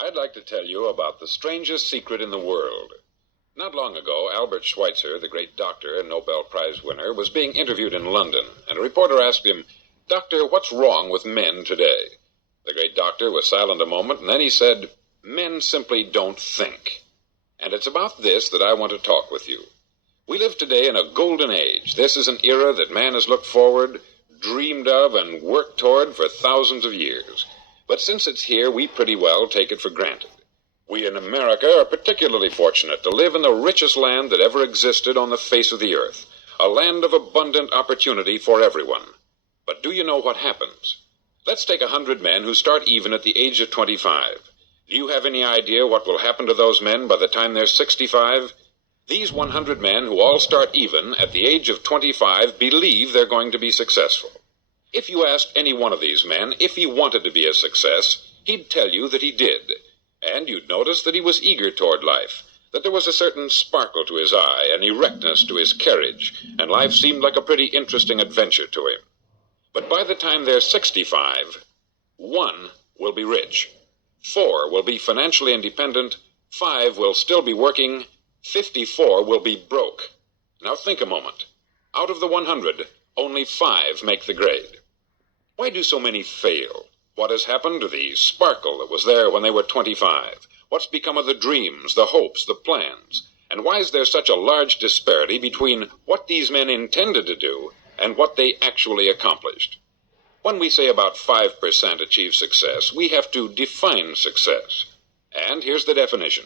I'd like to tell you about the strangest secret in the world. Not long ago, Albert Schweitzer, the great doctor and Nobel Prize winner, was being interviewed in London, and a reporter asked him, "Doctor, what's wrong with men today?" The great doctor was silent a moment, and then he said, "Men simply don't think." And it's about this that I want to talk with you. We live today in a golden age. This is an era that man has looked forward, dreamed of, and worked toward for thousands of years. But since it's here, we pretty well take it for granted. We in America are particularly fortunate to live in the richest land that ever existed on the face of the earth, a land of abundant opportunity for everyone. But do you know what happens? Let's take 100 men who start even at the age of 25. Do you have any idea what will happen to those men by the time they're 65? These 100 men who all start even at the age of 25 believe they're going to be successful. If you asked any one of these men if he wanted to be a success, he'd tell you that he did. And you'd notice that he was eager toward life, that there was a certain sparkle to his eye, an erectness to his carriage, and life seemed like a pretty interesting adventure to him. But by the time they're 65, 1 will be rich, 4 will be financially independent, 5 will still be working, 54 will be broke. Now think a moment. Out of the 100, only 5 make the grade. Why do so many fail? What has happened to the sparkle that was there when they were 25? What's become of the dreams, the hopes, the plans? And why is there such a large disparity between what these men intended to do and what they actually accomplished? When we say about 5% achieve success, we have to define success. And here's the definition.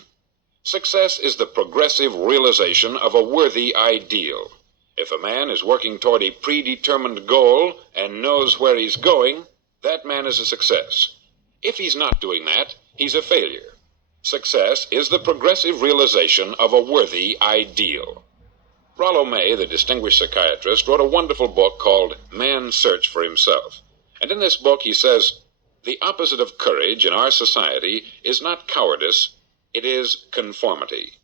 Success is the progressive realization of a worthy ideal. If a man is working toward a predetermined goal and knows where he's going, that man is a success. If he's not doing that, he's a failure. Success is the progressive realization of a worthy ideal. Rollo May, the distinguished psychiatrist, wrote a wonderful book called Man's Search for Himself. And in this book he says, the opposite of courage in our society is not cowardice, it is conformity.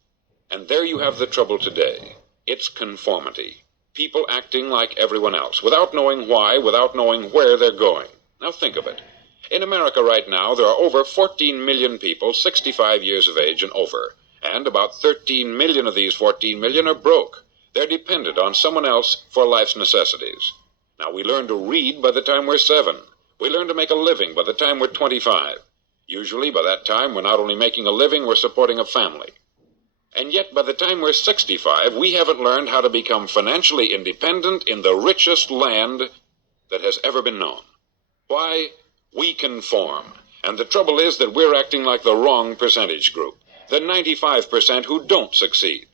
And there you have the trouble today. It's conformity. People acting like everyone else, without knowing why, without knowing where they're going. Now think of it. In America right now, there are over 14 million people 65 years of age and over, and about 13 million of these 14 million are broke. They're dependent on someone else for life's necessities. Now, we learn to read by the time we're 7. We learn to make a living by the time we're 25. Usually, by that time, we're not only making a living, we're supporting a family. And yet, by the time we're 65, we haven't learned how to become financially independent in the richest land that has ever been known. Why? We conform. And the trouble is that we're acting like the wrong percentage group, the 95% who don't succeed.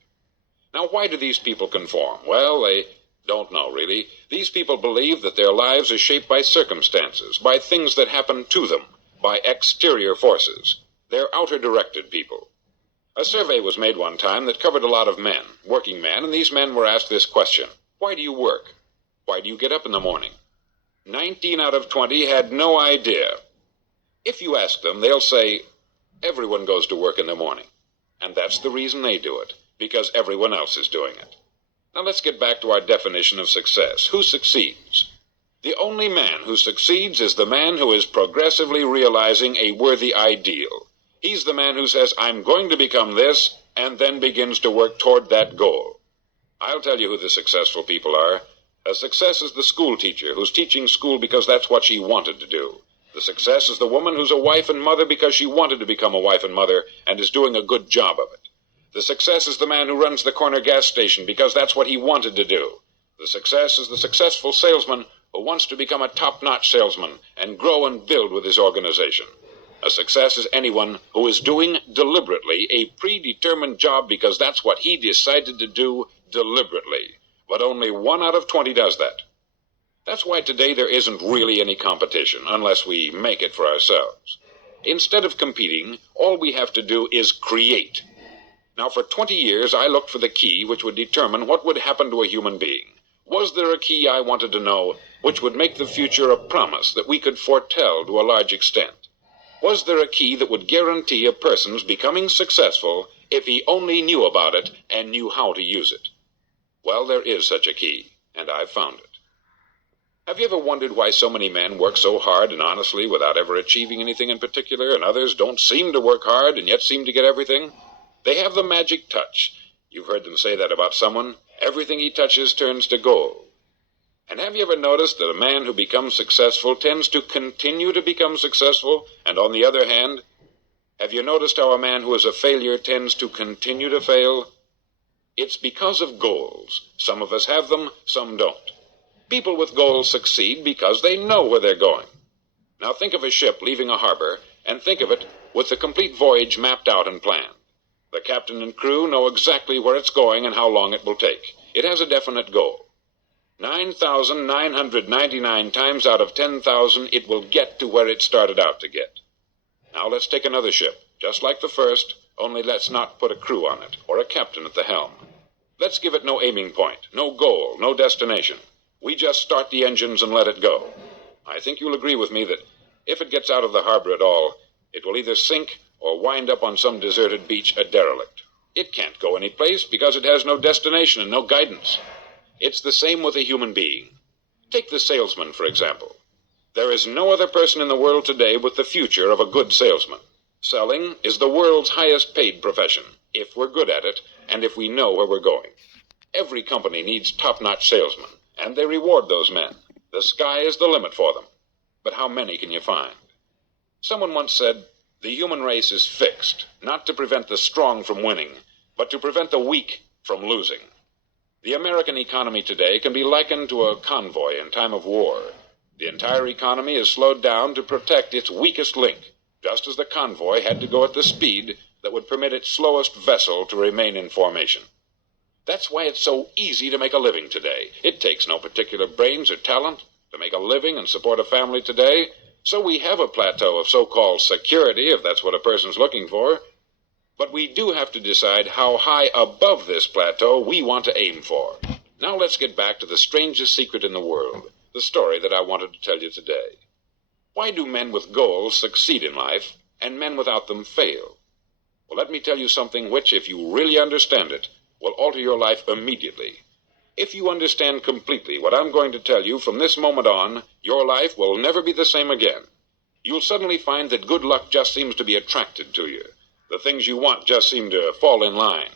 Now, why do these people conform? Well, they don't know, really. These people believe that their lives are shaped by circumstances, by things that happen to them, by exterior forces. They're outer-directed people. A survey was made one time that covered a lot of men, working men, and these men were asked this question. Why do you work? Why do you get up in the morning? 19 out of 20 had no idea. If you ask them, they'll say, everyone goes to work in the morning. And that's the reason they do it, because everyone else is doing it. Now let's get back to our definition of success. Who succeeds? The only man who succeeds is the man who is progressively realizing a worthy ideal. He's the man who says, I'm going to become this, and then begins to work toward that goal. I'll tell you who the successful people are. A success is the school teacher who's teaching school because that's what she wanted to do. The success is the woman who's a wife and mother because she wanted to become a wife and mother and is doing a good job of it. The success is the man who runs the corner gas station because that's what he wanted to do. The success is the successful salesman who wants to become a top-notch salesman and grow and build with his organization. A success is anyone who is doing deliberately a predetermined job because that's what he decided to do deliberately. But only 1 out of 20 does that. That's why today there isn't really any competition unless we make it for ourselves. Instead of competing, all we have to do is create. Now, for 20 years, I looked for the key which would determine what would happen to a human being. Was there a key I wanted to know which would make the future a promise that we could foretell to a large extent? Was there a key that would guarantee a person's becoming successful if he only knew about it and knew how to use it? Well, there is such a key, and I've found it. Have you ever wondered why so many men work so hard and honestly without ever achieving anything in particular, and others don't seem to work hard and yet seem to get everything? They have the magic touch. You've heard them say that about someone. Everything he touches turns to gold. And have you ever noticed that a man who becomes successful tends to continue to become successful, and on the other hand, have you noticed how a man who is a failure tends to continue to fail? It's because of goals. Some of us have them, some don't. People with goals succeed because they know where they're going. Now think of a ship leaving a harbor, and think of it with the complete voyage mapped out and planned. The captain and crew know exactly where it's going and how long it will take. It has a definite goal. 9,999 times out of 10,000, it will get to where it started out to get. Now let's take another ship, just like the first, only let's not put a crew on it, or a captain at the helm. Let's give it no aiming point, no goal, no destination. We just start the engines and let it go. I think you'll agree with me that if it gets out of the harbor at all, it will either sink or wind up on some deserted beach a derelict. It can't go any place because it has no destination and no guidance. It's the same with a human being. Take the salesman, for example. There is no other person in the world today with the future of a good salesman. Selling is the world's highest paid profession, if we're good at it and if we know where we're going. Every company needs top-notch salesmen, and they reward those men. The sky is the limit for them. But how many can you find? Someone once said, the human race is fixed, not to prevent the strong from winning, but to prevent the weak from losing. The American economy today can be likened to a convoy in time of war. The entire economy is slowed down to protect its weakest link, just as the convoy had to go at the speed that would permit its slowest vessel to remain in formation. That's why it's so easy to make a living today. It takes no particular brains or talent to make a living and support a family today, so we have a plateau of so-called security, if that's what a person's looking for. But we do have to decide how high above this plateau we want to aim for. Now let's get back to the strangest secret in the world, the story that I wanted to tell you today. Why do men with goals succeed in life, and men without them fail? Well, let me tell you something which, if you really understand it, will alter your life immediately. If you understand completely what I'm going to tell you from this moment on, your life will never be the same again. You'll suddenly find that good luck just seems to be attracted to you. The things you want just seem to fall in line.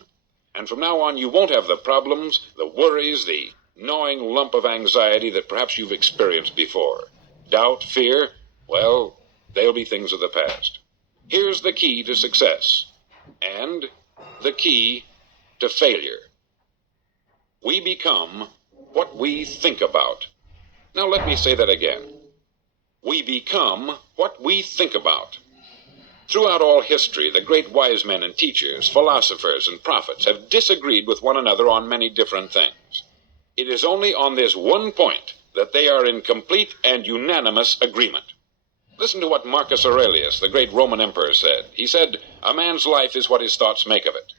And from now on, you won't have the problems, the worries, the gnawing lump of anxiety that perhaps you've experienced before. Doubt, fear, well, they'll be things of the past. Here's the key to success, and the key to failure. We become what we think about. Now let me say that again. We become what we think about. Throughout all history, the great wise men and teachers, philosophers and prophets have disagreed with one another on many different things. It is only on this one point that they are in complete and unanimous agreement. Listen to what Marcus Aurelius, the great Roman emperor, said. He said, "A man's life is what his thoughts make of it."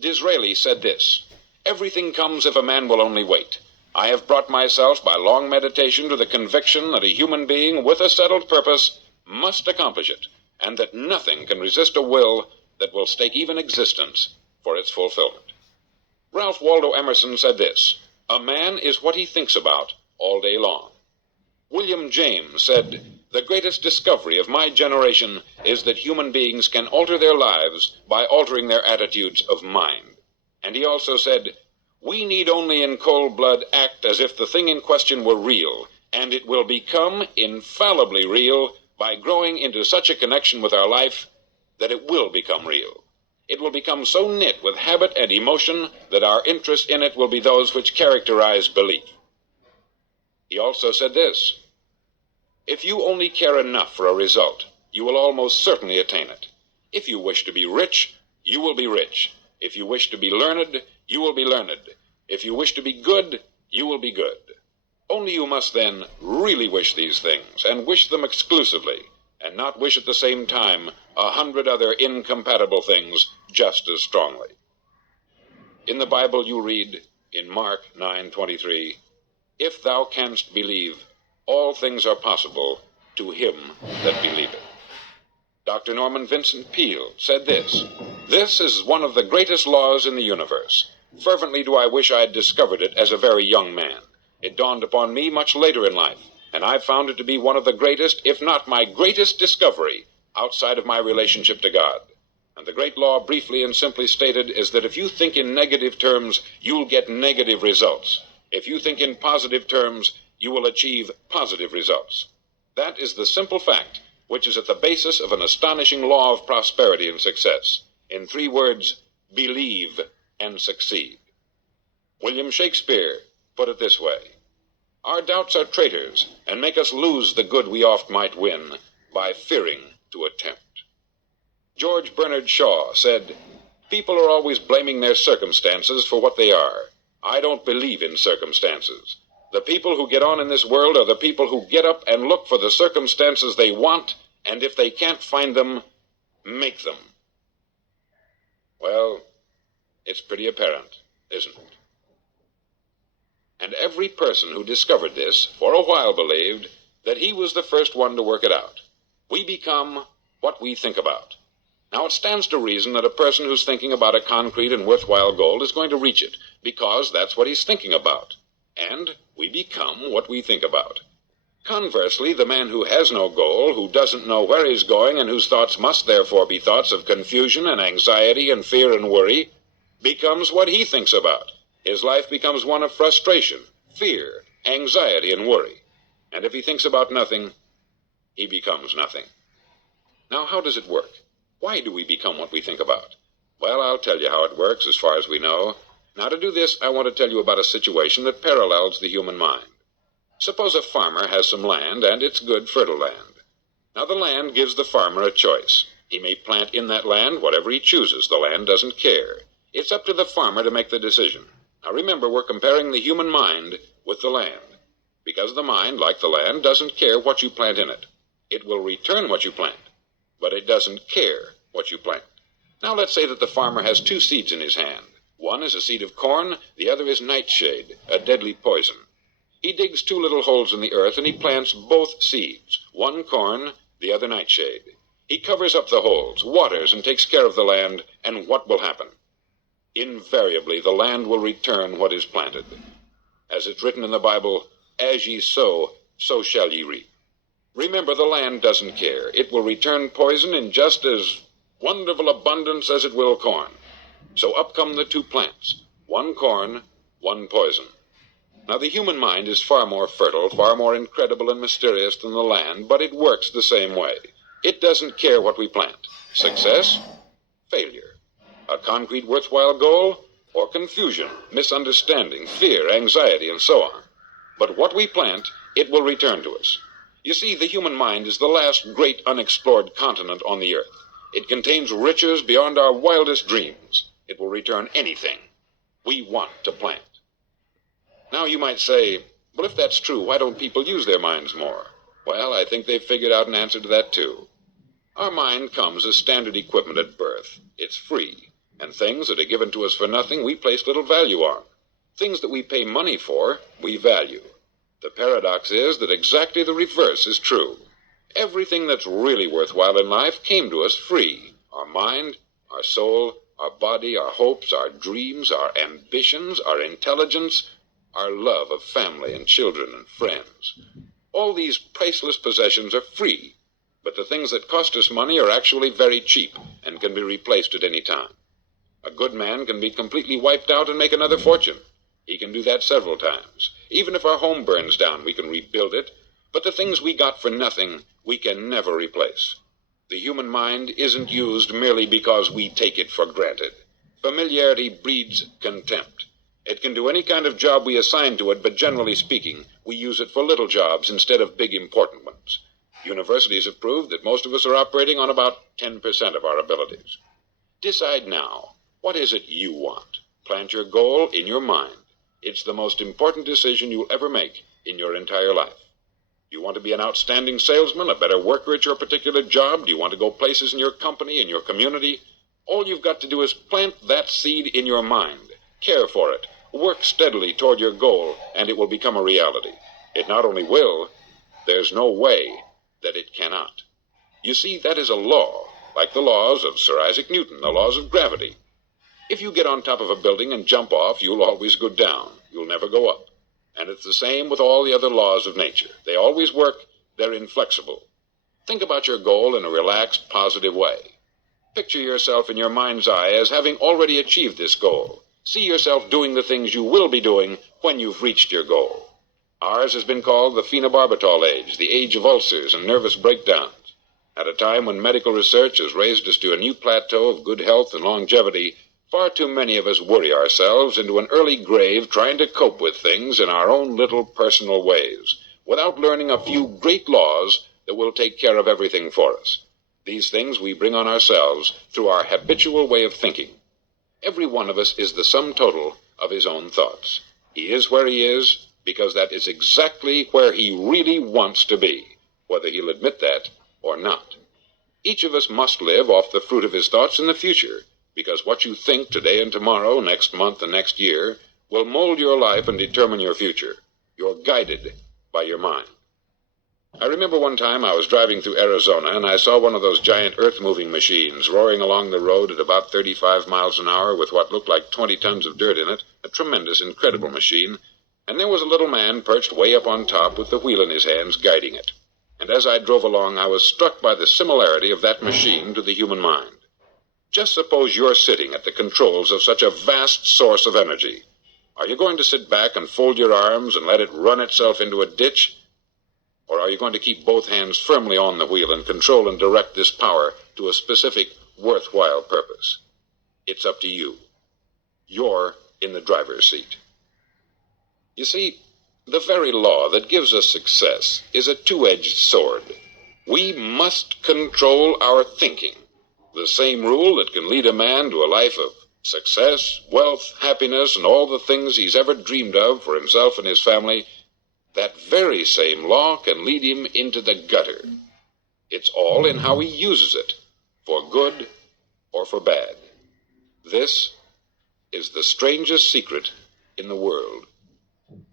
Disraeli said this, "Everything comes if a man will only wait. I have brought myself by long meditation to the conviction that a human being with a settled purpose must accomplish it, and that nothing can resist a will that will stake even existence for its fulfillment." Ralph Waldo Emerson said this, "A man is what he thinks about all day long." William James said, "The greatest discovery of my generation is that human beings can alter their lives by altering their attitudes of mind." And he also said, "We need only in cold blood act as if the thing in question were real, and it will become infallibly real by growing into such a connection with our life that it will become real. It will become so knit with habit and emotion that our interest in it will be those which characterize belief." He also said this, "If you only care enough for a result, you will almost certainly attain it. If you wish to be rich, you will be rich. If you wish to be learned, you will be learned. If you wish to be good, you will be good. Only you must then really wish these things, and wish them exclusively, and not wish at the same time 100 other incompatible things just as strongly." In the Bible you read, in Mark 9:23, "If thou canst believe, all things are possible to him that believeth." Dr. Norman Vincent Peale said this, "This is one of the greatest laws in the universe. Fervently do I wish I had discovered it as a very young man. It dawned upon me much later in life, and I've found it to be one of the greatest, if not my greatest discovery, outside of my relationship to God. And the great law, briefly and simply stated, is that if you think in negative terms, you'll get negative results. If you think in positive terms, you will achieve positive results. That is the simple fact which is at the basis of an astonishing law of prosperity and success. In 3 words, believe and succeed. William Shakespeare put it this way: our doubts are traitors, and make us lose the good we oft might win by fearing to attempt. George Bernard Shaw said, people are always blaming their circumstances for what they are. I don't believe in circumstances. The people who get on in this world are the people who get up and look for the circumstances they want, and if they can't find them, make them. Well, it's pretty apparent, isn't it? And every person who discovered this for a while believed that he was the first one to work it out. We become what we think about. Now, it stands to reason that a person who's thinking about a concrete and worthwhile goal is going to reach it, because that's what he's thinking about. And we become what we think about. Conversely, the man who has no goal, who doesn't know where he's going, and whose thoughts must therefore be thoughts of confusion and anxiety and fear and worry, becomes what he thinks about. His life becomes one of frustration, fear, anxiety, and worry. And if he thinks about nothing, he becomes nothing. Now, how does it work? Why do we become what we think about? Well, I'll tell you how it works as far as we know. Now, to do this, I want to tell you about a situation that parallels the human mind. Suppose a farmer has some land, and it's good, fertile land. Now, the land gives the farmer a choice. He may plant in that land whatever he chooses. The land doesn't care. It's up to the farmer to make the decision. Now, remember, we're comparing the human mind with the land, because the mind, like the land, doesn't care what you plant in it. It will return what you plant, but it doesn't care what you plant. Now, let's say that the farmer has 2 seeds in his hand. One is a seed of corn, the other is nightshade, a deadly poison. He digs 2 little holes in the earth, and he plants both seeds, one corn, the other nightshade. He covers up the holes, waters, and takes care of the land, and what will happen? Invariably, the land will return what is planted. As it's written in the Bible, as ye sow, so shall ye reap. Remember, the land doesn't care. It will return poison in just as wonderful abundance as it will corn. So up come the 2 plants, one corn, one poison. Now, the human mind is far more fertile, far more incredible and mysterious than the land, but it works the same way. It doesn't care what we plant. Success, failure. A concrete, worthwhile goal, or confusion, misunderstanding, fear, anxiety, and so on. But what we plant, it will return to us. You see, the human mind is the last great unexplored continent on the earth. It contains riches beyond our wildest dreams. It will return anything we want to plant. Now, you might say, well, if that's true, why don't people use their minds more? Well, I think they've figured out an answer to that, too. Our mind comes as standard equipment at birth. It's free. And things that are given to us for nothing, we place little value on. Things that we pay money for, we value. The paradox is that exactly the reverse is true. Everything that's really worthwhile in life came to us free. Our mind, our soul, our body, our hopes, our dreams, our ambitions, our intelligence, our love of family and children and friends. All these priceless possessions are free, but the things that cost us money are actually very cheap and can be replaced at any time. A good man can be completely wiped out and make another fortune. He can do that several times. Even if our home burns down, we can rebuild it, but the things we got for nothing, we can never replace. The human mind isn't used merely because we take it for granted. Familiarity breeds contempt. It can do any kind of job we assign to it, but generally speaking, we use it for little jobs instead of big important ones. Universities have proved that most of us are operating on about 10% of our abilities. Decide now. What is it you want? Plant your goal in your mind. It's the most important decision you'll ever make in your entire life. Do you want to be an outstanding salesman, a better worker at your particular job? Do you want to go places in your company, in your community? All you've got to do is plant that seed in your mind. Care for it. Work steadily toward your goal, and it will become a reality. It not only will, there's no way that it cannot. You see, that is a law, like the laws of Sir Isaac Newton, the laws of gravity. If you get on top of a building and jump off, you'll always go down. You'll never go up. And it's the same with all the other laws of nature. They always work. They're inflexible. Think about your goal in a relaxed, positive way. Picture yourself in your mind's eye as having already achieved this goal. See yourself doing the things you will be doing when you've reached your goal. Ours has been called the phenobarbital age, the age of ulcers and nervous breakdowns. At a time when medical research has raised us to a new plateau of good health and longevity, far too many of us worry ourselves into an early grave trying to cope with things in our own little personal ways, without learning a few great laws that will take care of everything for us. These things we bring on ourselves through our habitual way of thinking. Every one of us is the sum total of his own thoughts. He is where he is because that is exactly where he really wants to be, whether he'll admit that or not. Each of us must live off the fruit of his thoughts in the future, because what you think today and tomorrow, next month and next year, will mold your life and determine your future. You're guided by your mind. I remember one time I was driving through Arizona and I saw one of those giant earth-moving machines roaring along the road at about 35 miles an hour with what looked like 20 tons of dirt in it, a tremendous, incredible machine, and there was a little man perched way up on top with the wheel in his hands guiding it. And as I drove along, I was struck by the similarity of that machine to the human mind. Just suppose you're sitting at the controls of such a vast source of energy. Are you going to sit back and fold your arms and let it run itself into a ditch? Or are you going to keep both hands firmly on the wheel and control and direct this power to a specific, worthwhile purpose? It's up to you. You're in the driver's seat. You see, the very law that gives us success is a two-edged sword. We must control our thinking. The same rule that can lead a man to a life of success, wealth, happiness, and all the things he's ever dreamed of for himself and his family, that very same law can lead him into the gutter. It's all in how he uses it, for good or for bad. This is the strangest secret in the world.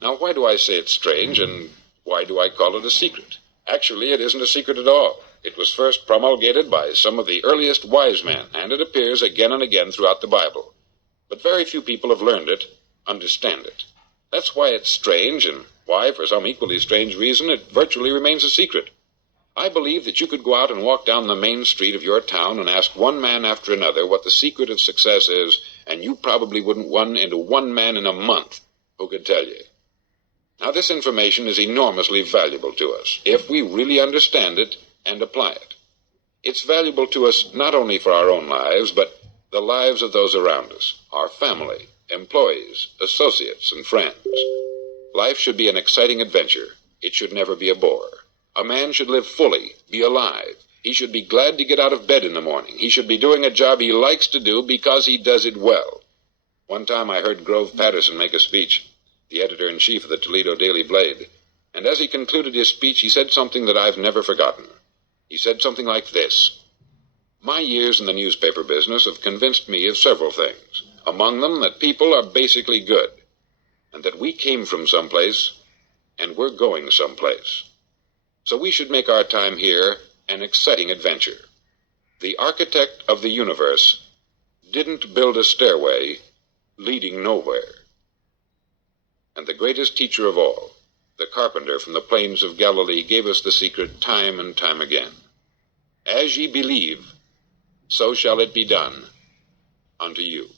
Now, why do I say it's strange, and why do I call it a secret? Actually, it isn't a secret at all. It was first promulgated by some of the earliest wise men, and it appears again and again throughout the Bible. But very few people have learned it, understand it. That's why it's strange, and why, for some equally strange reason, it virtually remains a secret. I believe that you could go out and walk down the main street of your town and ask one man after another what the secret of success is, and you probably wouldn't run into one man in a month who could tell you. Now, this information is enormously valuable to us, if we really understand it and apply it. It's valuable to us not only for our own lives, but the lives of those around us, our family, employees, associates, and friends. Life should be an exciting adventure. It should never be a bore. A man should live fully, be alive. He should be glad to get out of bed in the morning. He should be doing a job he likes to do because he does it well. One time I heard Grove Patterson make a speech, the editor-in-chief of the Toledo Daily Blade, and as he concluded his speech, he said something that I've never forgotten. He said something like this: "My years in the newspaper business have convinced me of several things, among them that people are basically good, and that we came from someplace, and we're going someplace. So we should make our time here an exciting adventure. The architect of the universe didn't build a stairway leading nowhere. And the greatest teacher of all, the carpenter from the plains of Galilee, gave us the secret time and time again. As ye believe, so shall it be done unto you."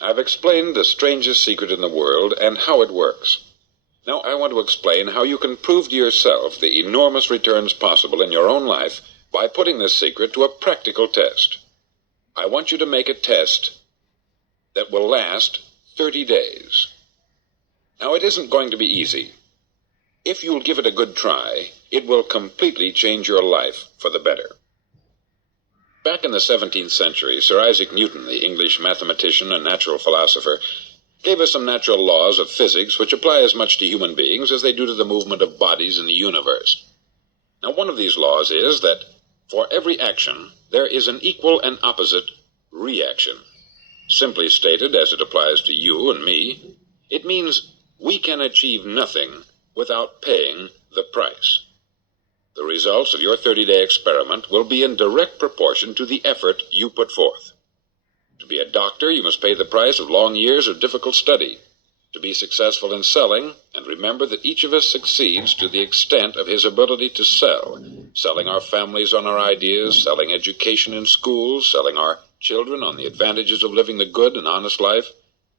I've explained the strangest secret in the world and how it works. Now I want to explain how you can prove to yourself the enormous returns possible in your own life by putting this secret to a practical test. I want you to make a test that will last 30 days. Now, it isn't going to be easy. If you'll give it a good try, it will completely change your life for the better. Back in the 17th century, Sir Isaac Newton, the English mathematician and natural philosopher, gave us some natural laws of physics which apply as much to human beings as they do to the movement of bodies in the universe. Now, one of these laws is that for every action, there is an equal and opposite reaction. Simply stated, as it applies to you and me, it means we can achieve nothing without paying the price. The results of your 30-day experiment will be in direct proportion to the effort you put forth. To be a doctor, you must pay the price of long years of difficult study. To be successful in selling, and remember that each of us succeeds to the extent of his ability to sell, selling our families on our ideas, selling education in schools, selling our children on the advantages of living the good and honest life,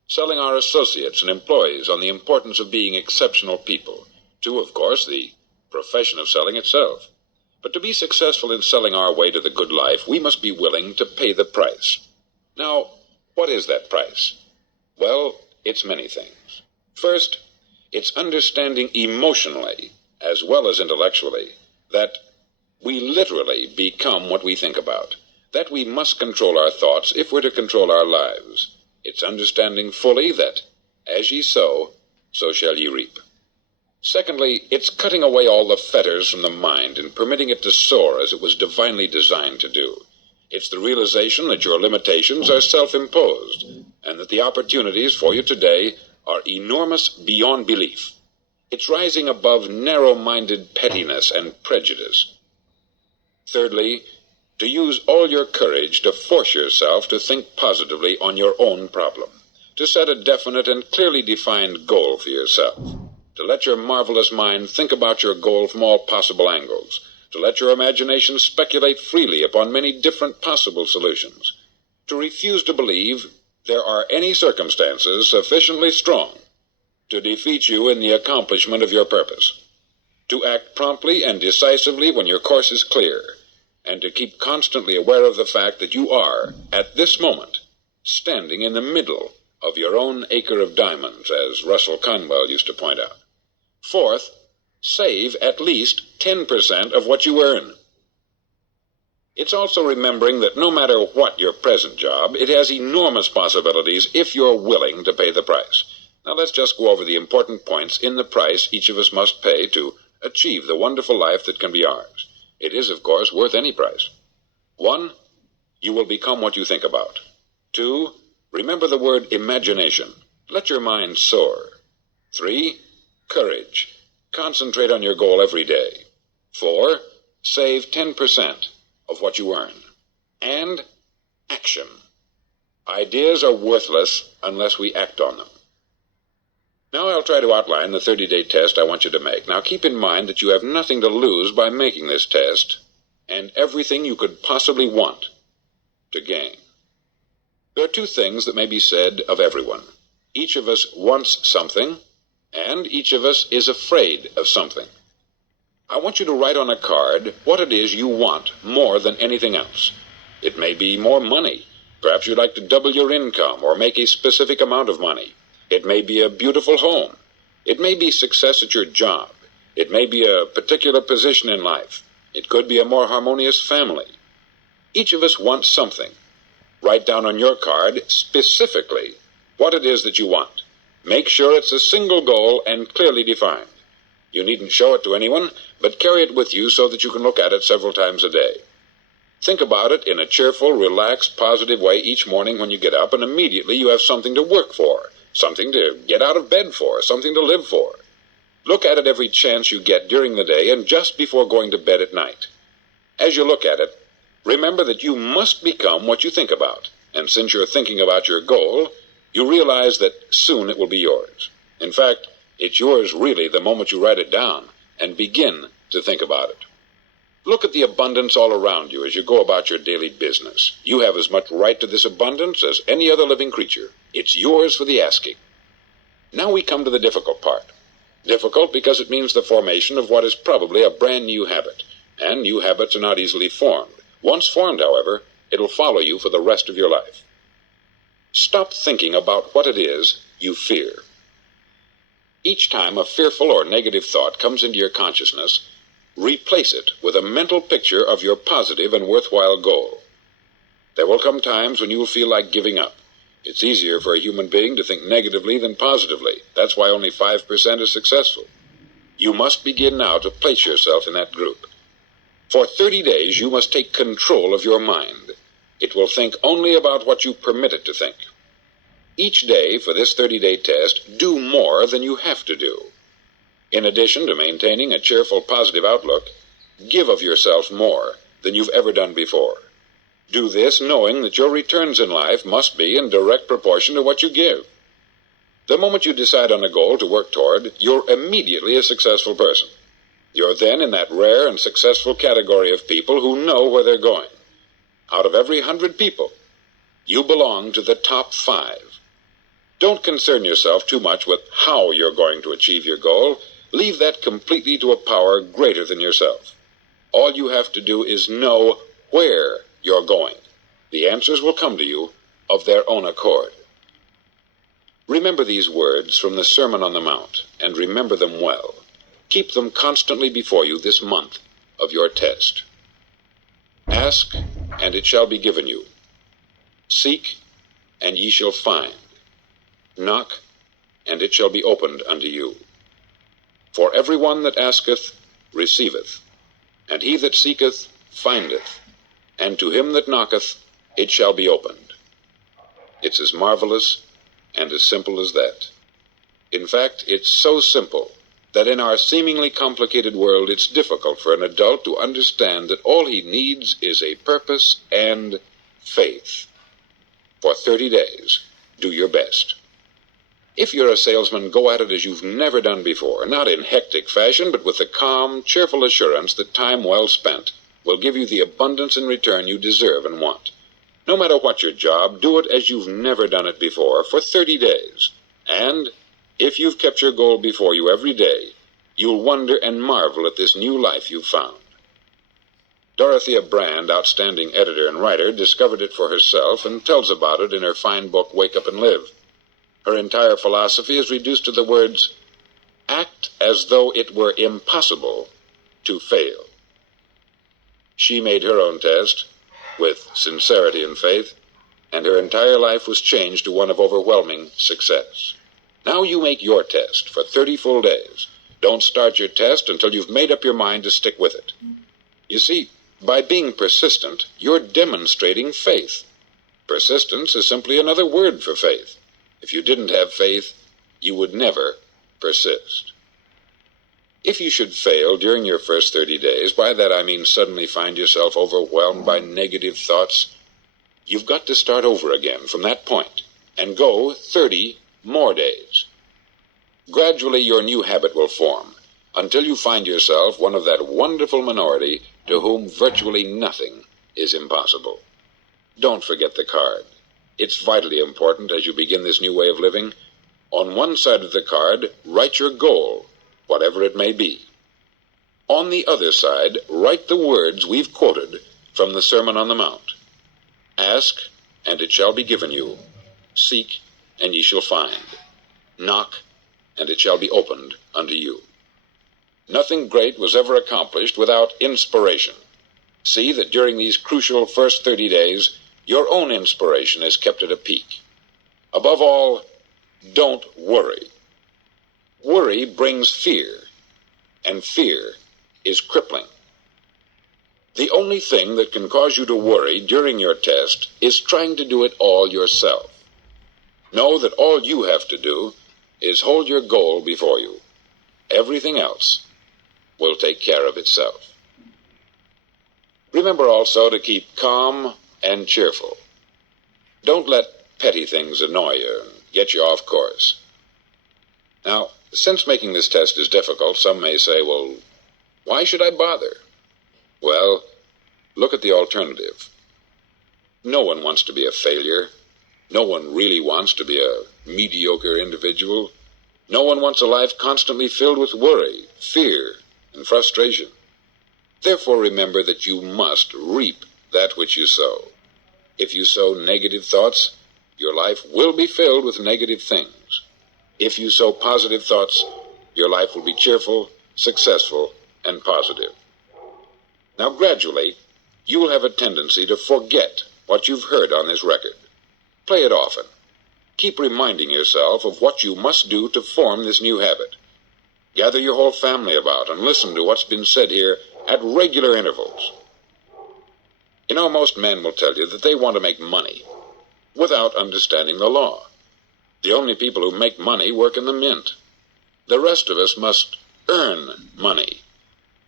selling our associates and employees on the importance of being exceptional people, to, of course, the profession of selling itself. But to be successful in selling our way to the good life, we must be willing to pay the price. Now, what is that price? Well, it's many things. First, it's understanding emotionally, as well as intellectually, that we literally become what we think about, that we must control our thoughts if we're to control our lives. It's understanding fully that, as ye sow, so shall ye reap. Secondly, it's cutting away all the fetters from the mind and permitting it to soar as it was divinely designed to do. It's the realization that your limitations are self-imposed, and that the opportunities for you today are enormous beyond belief. It's rising above narrow-minded pettiness and prejudice. Thirdly, to use all your courage to force yourself to think positively on your own problem, to set a definite and clearly defined goal for yourself, to let your marvelous mind think about your goal from all possible angles, to let your imagination speculate freely upon many different possible solutions, to refuse to believe there are any circumstances sufficiently strong to defeat you in the accomplishment of your purpose, to act promptly and decisively when your course is clear, and to keep constantly aware of the fact that you are, at this moment, standing in the middle of your own acre of diamonds, as Russell Conwell used to point out. Fourth, save at least 10% of what you earn. It's also remembering that no matter what your present job, it has enormous possibilities if you're willing to pay the price. Now let's just go over the important points in the price each of us must pay to achieve the wonderful life that can be ours. It is, of course, worth any price. 1, you will become what you think about. 2, remember the word imagination. Let your mind soar. 3, courage. Concentrate on your goal every day. 4, save 10% of what you earn. And action. Ideas are worthless unless we act on them. Now I'll try to outline the 30-day test I want you to make. Now keep in mind that you have nothing to lose by making this test, and everything you could possibly want to gain. There are 2 things that may be said of everyone. Each of us wants something, and each of us is afraid of something. I want you to write on a card what it is you want more than anything else. It may be more money. Perhaps you'd like to double your income or make a specific amount of money. It may be a beautiful home. It may be success at your job. It may be a particular position in life. It could be a more harmonious family. Each of us wants something. Write down on your card specifically what it is that you want. Make sure it's a single goal and clearly defined. You needn't show it to anyone, but carry it with you so that you can look at it several times a day. Think about it in a cheerful, relaxed, positive way each morning when you get up, and immediately you have something to work for, something to get out of bed for, something to live for. Look at it every chance you get during the day and just before going to bed at night. As you look at it, remember that you must become what you think about, and since you're thinking about your goal, you realize that soon it will be yours. In fact, it's yours really the moment you write it down and begin to think about it. Look at the abundance all around you as you go about your daily business. You have as much right to this abundance as any other living creature. It's yours for the asking. Now we come to the difficult part. Difficult because it means the formation of what is probably a brand new habit, and new habits are not easily formed. Once formed, however, it'll follow you for the rest of your life. Stop thinking about what it is you fear. Each time a fearful or negative thought comes into your consciousness, replace it with a mental picture of your positive and worthwhile goal. There will come times when you will feel like giving up. It's easier for a human being to think negatively than positively. That's why only 5% is successful. You must begin now to place yourself in that group. For 30 days, you must take control of your mind. It will think only about what you permit it to think. Each day for this 30-day test, do more than you have to do. In addition to maintaining a cheerful, positive outlook, give of yourself more than you've ever done before. Do this knowing that your returns in life must be in direct proportion to what you give. The moment you decide on a goal to work toward, you're immediately a successful person. You're then in that rare and successful category of people who know where they're going. Out of every 100 people, you belong to the top 5. Don't concern yourself too much with how you're going to achieve your goal. Leave that completely to a power greater than yourself. All you have to do is know where you're going. The answers will come to you of their own accord. Remember these words from the Sermon on the Mount, and remember them well. Keep them constantly before you this month of your test. Ask, and it shall be given you. Seek, and ye shall find. Knock, and it shall be opened unto you. For every one that asketh receiveth, and he that seeketh findeth, and to him that knocketh it shall be opened. It's as marvelous and as simple as that. In fact, it's so simple that in our seemingly complicated world it's difficult for an adult to understand that all he needs is a purpose and faith. For 30 days, do your best. If you're a salesman, go at it as you've never done before, not in hectic fashion, but with the calm, cheerful assurance that time well spent will give you the abundance in return you deserve and want. No matter what your job, do it as you've never done it before for 30 days. And if you've kept your goal before you every day, you'll wonder and marvel at this new life you've found. Dorothea Brand, outstanding editor and writer, discovered it for herself and tells about it in her fine book, Wake Up and Live. Her entire philosophy is reduced to the words, act as though it were impossible to fail. She made her own test with sincerity and faith, and her entire life was changed to one of overwhelming success. Now you make your test for 30 full days. Don't start your test until you've made up your mind to stick with it. You see, by being persistent, you're demonstrating faith. Persistence is simply another word for faith. If you didn't have faith, you would never persist. If you should fail during your first 30 days, by that I mean suddenly find yourself overwhelmed by negative thoughts, you've got to start over again from that point and go 30 more days. Gradually your new habit will form until you find yourself one of that wonderful minority to whom virtually nothing is impossible. Don't forget the card. It's vitally important as you begin this new way of living. On one side of the card, write your goal, whatever it may be. On the other side, write the words we've quoted from the Sermon on the Mount. Ask, and it shall be given you. Seek, and ye shall find. Knock, and it shall be opened unto you. Nothing great was ever accomplished without inspiration. See that during these crucial first 30 days, your own inspiration is kept at a peak. Above all, don't worry. Worry brings fear, and fear is crippling. The only thing that can cause you to worry during your test is trying to do it all yourself. Know that all you have to do is hold your goal before you. Everything else will take care of itself. Remember also to keep calm and cheerful. Don't let petty things annoy you and get you off course. Now, since making this test is difficult, some may say, well, why should I bother? Well, look at the alternative. No one wants to be a failure. No one really wants to be a mediocre individual. No one wants a life constantly filled with worry, fear, and frustration. Therefore, remember that you must reap that which you sow. If you sow negative thoughts, your life will be filled with negative things. If you sow positive thoughts, your life will be cheerful, successful, and positive. Now, gradually, you will have a tendency to forget what you've heard on this record. Play it often. Keep reminding yourself of what you must do to form this new habit. Gather your whole family about and listen to what's been said here at regular intervals. You know, most men will tell you that they want to make money without understanding the law. The only people who make money work in the mint. The rest of us must earn money.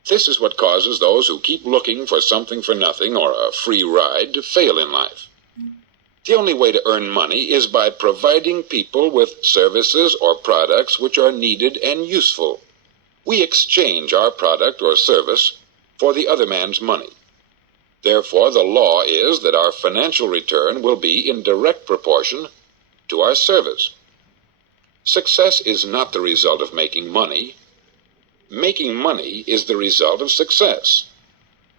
This is what causes those who keep looking for something for nothing or a free ride to fail in life. The only way to earn money is by providing people with services or products which are needed and useful. We exchange our product or service for the other man's money. Therefore, the law is that our financial return will be in direct proportion to our service. Success is not the result of making money. Making money is the result of success.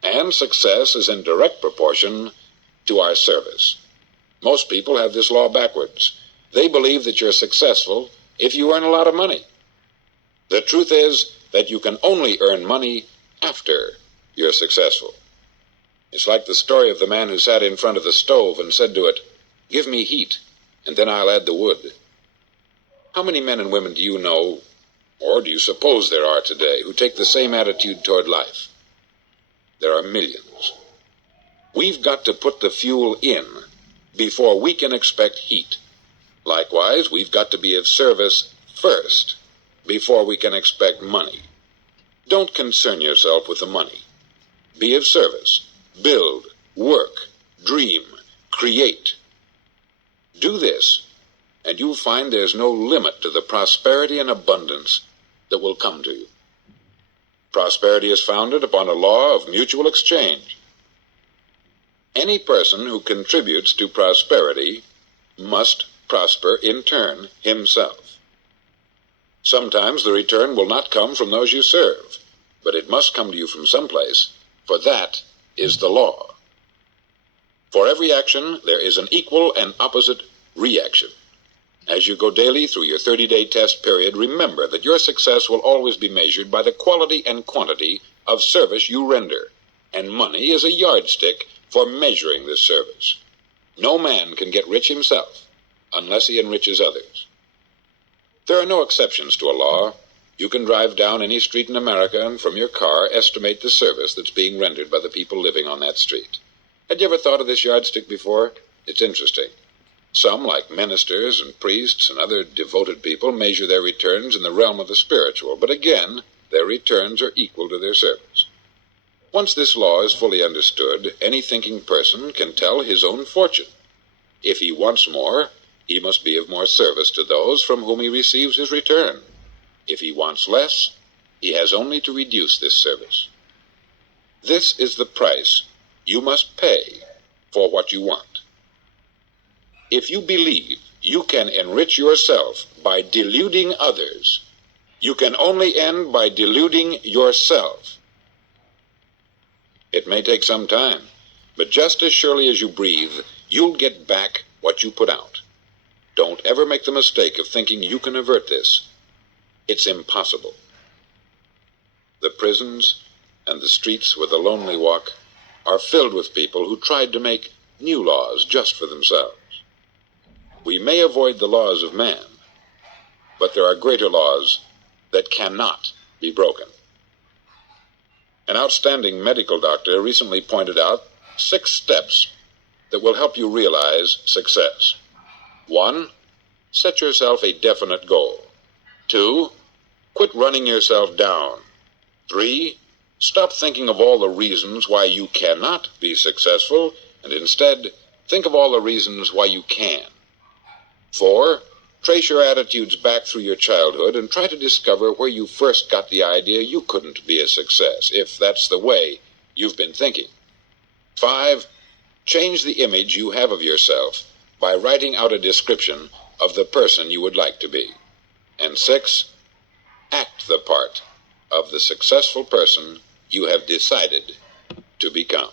And success is in direct proportion to our service. Most people have this law backwards. They believe that you're successful if you earn a lot of money. The truth is that you can only earn money after you're successful. It's like the story of the man who sat in front of the stove and said to it, "Give me heat, and then I'll add the wood." How many men and women do you know, or do you suppose there are today, who take the same attitude toward life? There are millions. We've got to put the fuel in before we can expect heat. Likewise, we've got to be of service first before we can expect money. Don't concern yourself with the money. Be of service. Build, work, dream, create. Do this, and you'll find there's no limit to the prosperity and abundance that will come to you. Prosperity is founded upon a law of mutual exchange. Any person who contributes to prosperity must prosper in turn himself. Sometimes the return will not come from those you serve, but it must come to you from someplace, for that is the law. For every action, there is an equal and opposite reaction. As you go daily through your 30-day test period, remember that your success will always be measured by the quality and quantity of service you render, and money is a yardstick for measuring this service. No man can get rich himself unless he enriches others. There are no exceptions to a law. You can drive down any street in America and from your car estimate the service that's being rendered by the people living on that street. Had you ever thought of this yardstick before? It's interesting. Some, like ministers and priests and other devoted people, measure their returns in the realm of the spiritual, but again, their returns are equal to their service. Once this law is fully understood, any thinking person can tell his own fortune. If he wants more, he must be of more service to those from whom he receives his return. If he wants less, he has only to reduce this service. This is the price you must pay for what you want. If you believe you can enrich yourself by deluding others, you can only end by deluding yourself. It may take some time, but just as surely as you breathe, you'll get back what you put out. Don't ever make the mistake of thinking you can avert this. It's impossible. The prisons and the streets where the lonely walk are filled with people who tried to make new laws just for themselves. We may avoid the laws of man, but there are greater laws that cannot be broken. An outstanding medical doctor recently pointed out 6 steps that will help you realize success. 1. Set yourself a definite goal. 2. Quit running yourself down. 3. Stop thinking of all the reasons why you cannot be successful, and instead think of all the reasons why you can. 4. Trace your attitudes back through your childhood and try to discover where you first got the idea you couldn't be a success, if that's the way you've been thinking. 5. Change the image you have of yourself by writing out a description of the person you would like to be. And 6. Act the part of the successful person you have decided to become.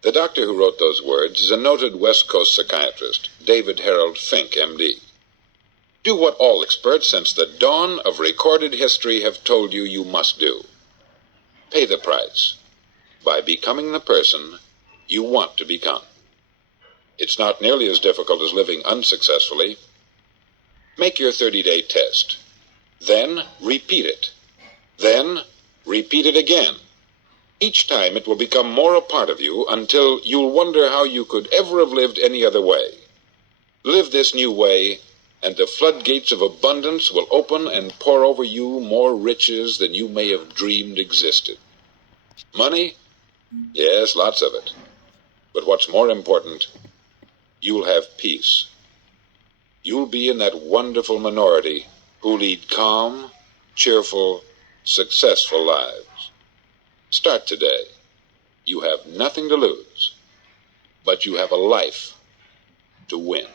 The doctor who wrote those words is a noted West Coast psychiatrist, David Harold Fink, M.D. Do what all experts since the dawn of recorded history have told you you must do. Pay the price by becoming the person you want to become. It's not nearly as difficult as living unsuccessfully. Make your 30-day test. Then repeat it. Then repeat it again. Each time it will become more a part of you until you'll wonder how you could ever have lived any other way. Live this new way, and the floodgates of abundance will open and pour over you more riches than you may have dreamed existed. Money? Yes, lots of it. But what's more important, you'll have peace. You'll be in that wonderful minority who lead calm, cheerful, successful lives. Start today. You have nothing to lose, but you have a life to win.